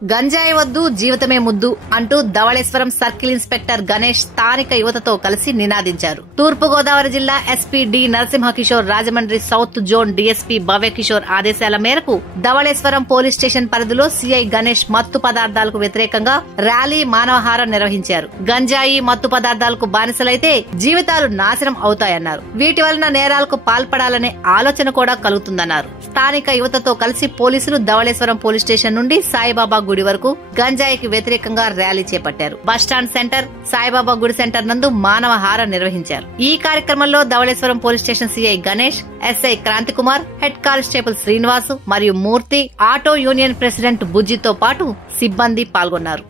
గంజాయి వద్దు జీవితమే ముద్దు అంటూ ధవళేశ్వరం సర్కిల్ ఇన్స్పెక్టర్ గణేష్ స్థానిక యువతతో కలిసి నినాదించారు. తూర్పుగోదావరి జిల్లా SP D Narasimhakishore, Rajahmundry south zone DSP Bhavyakishore ఆదేశాల మేరకు ధవళేశ్వరం పోలీస్ స్టేషన్ పరిధిలో సీఐ గణేష్ మత్తు పదార్థాలకు వ్యతిరేకంగా ర్యాలీ, మానవహారం నిర్వహించారు. గంజాయి, మత్తు పదార్థాలకు బానిసలైతే జీవితాలు నాశనం అవుతాయన్నారు. వీటి వలన నేరాలకు పాల్పడాలనే ఆలోచన కూడా కలుగుతుందన్నారు. స్థానిక యువతతో కలిసి పోలీసులు ధవళేశ్వరం పోలీస్ స్టేషన్ నుండి సాయిబాబా గుడి వరకు గంజాయికి వ్యతిరేకంగా ర్యాలీ చేపట్టారు. బస్టాండ్ సెంటర్, సాయిబాబా గుడి సెంటర్ నందు మానవహారం నిర్వహించారు. ఈ కార్యక్రమంలో Dhavaleswaram police station CI Ganesh, SI Kranthikumar, head constable Srinivasu మరియు మూర్తి, ఆటో యూనియన్ ప్రెసిడెంట్ బుజ్జితో పాటు సిబ్బంది పాల్గొన్నారు.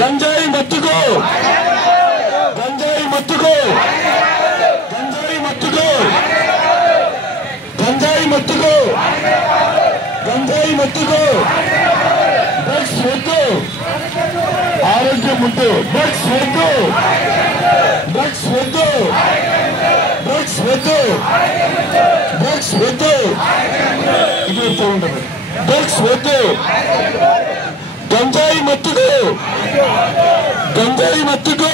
గంజాయి మత్తుకు, గంజాయి మత్తుకు, గంజాయి మత్తుకు, గంజాయి మత్తుకు, గంజాయి మత్తుకు, డ్రగ్స్ వద్దు, ఆరోగ్యం ముద్దు, డ్రగ్స్ వద్దు, డ్రగ్స్ వద్దు, డ్రగ్స్ వద్దు, డ్రగ్స్ వద్దు, ఇది చెప్తూ ఉంటుంది. డ్రగ్స్ వద్దు, గంజాయి మత్తుకు, గంజాయి మత్తుకు,